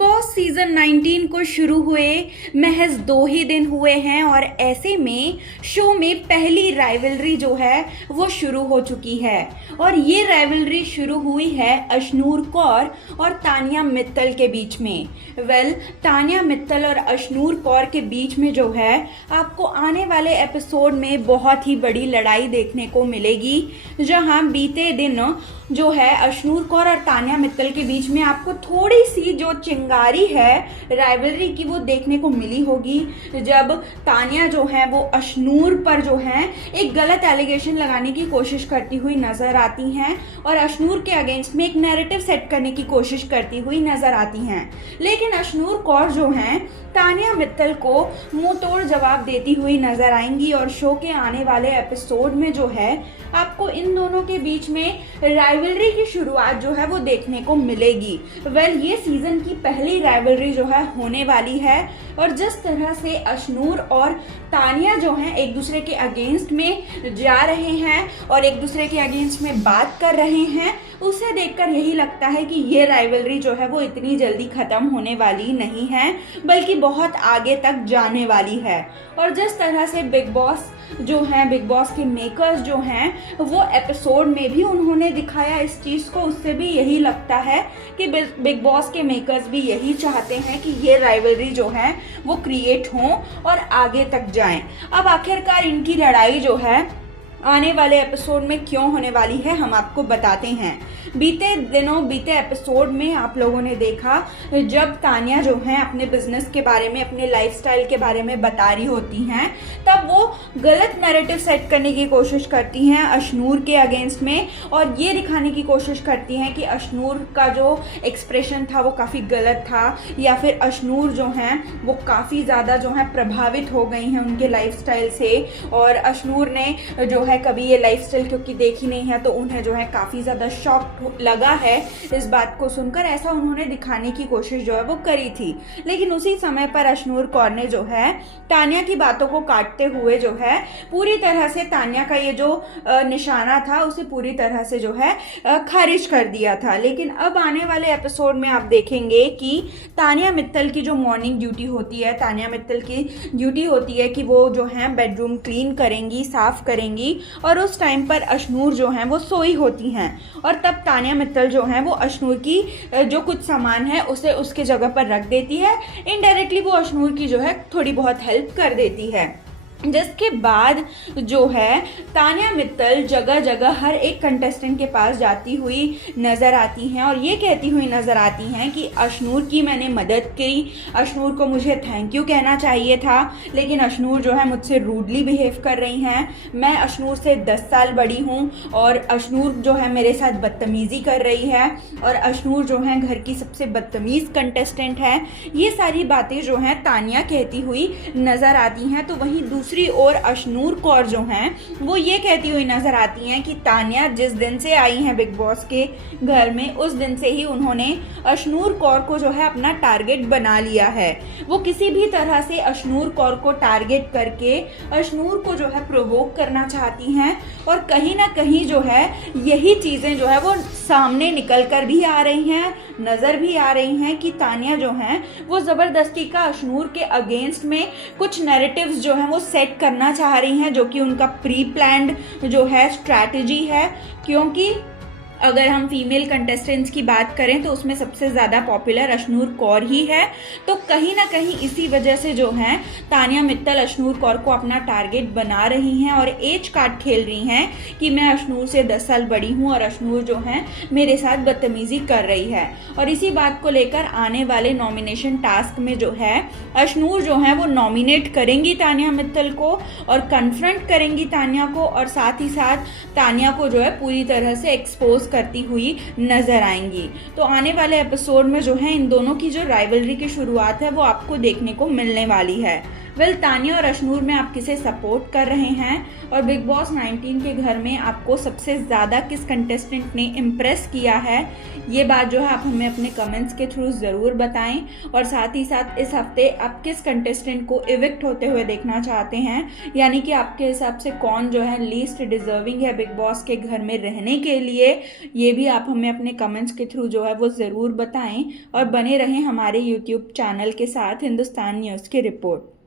Boss season 19 को शुरू हुए महज 2 ही दिन हुए हैं और ऐसे में शो में पहली राइवलरी जो है वो शुरू हो चुकी है। और ये राइवलरी शुरू हुई है अशनूर कौर और तानिया मित्तल के बीच में। तानिया मित्तल और अशनूर कौर के बीच में जो है आपको आने वाले एपिसोड में बहुत ही बड़ी लड़ाई देखने को मिलेगी, जहां बीते दिन जो है अशनूर कौर और तानिया मित्तल के बीच में आपको थोड़ी सी जो चिंगारी है राइवलरी की वो देखने को मिली होगी, जब तानिया जो है वो अशनूर पर जो है एक गलत एलिगेशन लगाने की कोशिश करती हुई नजर आती हैं और अशनूर के अगेंस्ट में एक नैरेटिव सेट करने की कोशिश करती हुई नजर आती हैं। लेकिन अशनूर कौर जो हैं तानिया मित्तल को मुंह तोड़ जवाब देती हुई नजर आएंगी और शो के आने वाले एपिसोड में जो है आपको इन दोनों के बीच में राइवलरी की शुरुआत जो है वो देखने को मिलेगी। ये सीजन की पहली राइवलरी जो है होने वाली है और जिस तरह से अशनूर और तानिया जो हैं एक दूसरे के अगेंस्ट में जा रहे हैं और एक दूसरे के अगेंस्ट में बात कर रहे हैं, उसे देखकर यही लगता है कि ये राइवलरी जो है वो इतनी जल्दी खत्म होने वाली नहीं है, बल्कि बहुत आगे तक जाने वाली है। और जिस तरह से बिग बॉस जो हैं, बिग बॉस के मेकर्स जो हैं वो एपिसोड में भी उन्होंने दिखाया इस चीज को, उससे भी यही लगता है कि बिग बॉस के मेकर्स भी यही चाहते हैं कि ये राइवलरी जो है वो क्रिएट हो और आगे तक जाएं। अब आखिरकार इनकी लड़ाई जो है आने वाले एपिसोड में क्यों होने वाली है हम आपको बताते हैं। बीते एपिसोड में आप लोगों ने देखा जब तानिया जो है अपने बिजनेस के बारे में, अपने लाइफस्टाइल के बारे में बता रही होती हैं, तब वो गलत नैरेटिव सेट करने की कोशिश करती हैं अशनूर के अगेंस्ट में और ये दिखाने की कोशिश करती हैं कि अशनूर का जो एक्सप्रेशन था वो काफ़ी गलत था, या फिर अशनूर जो हैं वो काफ़ी ज़्यादा जो है प्रभावित हो गई हैं उनके लाइफस्टाइल से और अशनूर ने जो है कभी ये लाइफस्टाइल क्योंकि देखी नहीं है तो उन्हें जो है काफ़ी ज़्यादा शॉक लगा है इस बात को सुनकर, ऐसा उन्होंने दिखाने की कोशिश जो है वो करी थी। लेकिन उसी समय पर अशनूर कौर ने जो है तानिया की बातों को काटते हुए जो है पूरी तरह से तानिया का ये जो निशाना था उसे पूरी तरह से जो है खारिज कर दिया था। लेकिन अब आने वाले एपिसोड में आप देखेंगे कि तानिया मित्तल की जो मॉर्निंग ड्यूटी होती है, तानिया मित्तल की ड्यूटी होती है कि वो जो है बेडरूम क्लीन करेंगी, साफ करेंगी और उस टाइम पर अशनूर जो हैं वो सोई होती हैं और तब तानिया मित्तल जो हैं वो अशनूर की जो कुछ सामान है उसे उसके जगह पर रख देती है। इनडायरेक्टली वो अशनूर की जो है थोड़ी बहुत हेल्प कर देती है, जिसके बाद जो है तानिया मित्तल जगह जगह हर एक कंटेस्टेंट के पास जाती हुई नज़र आती हैं और ये कहती हुई नज़र आती हैं कि अशनूर की मैंने मदद की, अशनूर को मुझे थैंक यू कहना चाहिए था, लेकिन अशनूर जो है मुझसे रूडली बिहेव कर रही हैं। मैं अशनूर से 10 साल बड़ी हूँ और अशनूर जो है मेरे साथ बदतमीज़ी कर रही है और अशनूर जो है घर की सबसे बदतमीज़ कंटेस्टेंट है। ये सारी बातें जो हैं तानिया कहती हुई नज़र आती हैं। तो वहीं दूसरी ओर अशनूर कौर जो हैं वो ये कहती हुई नजर आती हैं कि तानिया जिस दिन से आई हैं बिग बॉस के घर में उस दिन से ही उन्होंने अशनूर कौर को जो है अपना टारगेट बना लिया है। वो किसी भी तरह से अशनूर कौर को टारगेट करके अशनूर को जो है प्रोवोक करना चाहती हैं और कहीं ना कहीं जो है यही चीज़ें जो है वो सामने निकल कर भी आ रही हैं, नज़र भी आ रही हैं कि तानिया जो हैं वो ज़बरदस्ती का अशनूर के अगेंस्ट में कुछ नैरेटिव्स जो हैं वो सेट करना चाह रही हैं, जो कि उनका प्री प्लान्ड जो है स्ट्रैटेजी है। क्योंकि अगर हम फीमेल कंटेस्टेंट्स की बात करें तो उसमें सबसे ज़्यादा पॉपुलर अशनूर कौर ही है, तो कहीं ना कहीं इसी वजह से जो है तानिया मित्तल अशनूर कौर को अपना टारगेट बना रही हैं और एज कार्ड खेल रही हैं कि मैं अशनूर से 10 साल बड़ी हूं और अशनूर जो है मेरे साथ बदतमीज़ी कर रही है। और इसी बात को लेकर आने वाले नॉमिनेशन टास्क में जो है अशनूर जो है वो नॉमिनेट करेंगी तानिया मित्तल को और कन्फ्रंट करेंगी तानिया को और साथ ही साथ तानिया को जो है पूरी तरह से एक्सपोज करती हुई नजर आएंगी। तो आने वाले एपिसोड में जो है इन दोनों की जो राइवलरी की शुरुआत है वो आपको देखने को मिलने वाली है। वेल तानिया और अशनूर में आप किसे सपोर्ट कर रहे हैं और बिग बॉस 19 के घर में आपको सबसे ज़्यादा किस कंटेस्टेंट ने इम्प्रेस किया है, ये बात जो है आप हमें अपने कमेंट्स के थ्रू ज़रूर बताएं। और साथ ही साथ इस हफ्ते आप किस कंटेस्टेंट को इविक्ट होते हुए देखना चाहते हैं, यानी कि आपके हिसाब से कौन जो है लीस्ट डिजर्विंग है बिग बॉस के घर में रहने के लिए, ये भी आप हमें अपने कमेंट्स के थ्रू जो है वो ज़रूर बताएं। और बने रहें हमारे यूट्यूब चैनल के साथ हिंदुस्तान न्यूज़ की रिपोर्ट।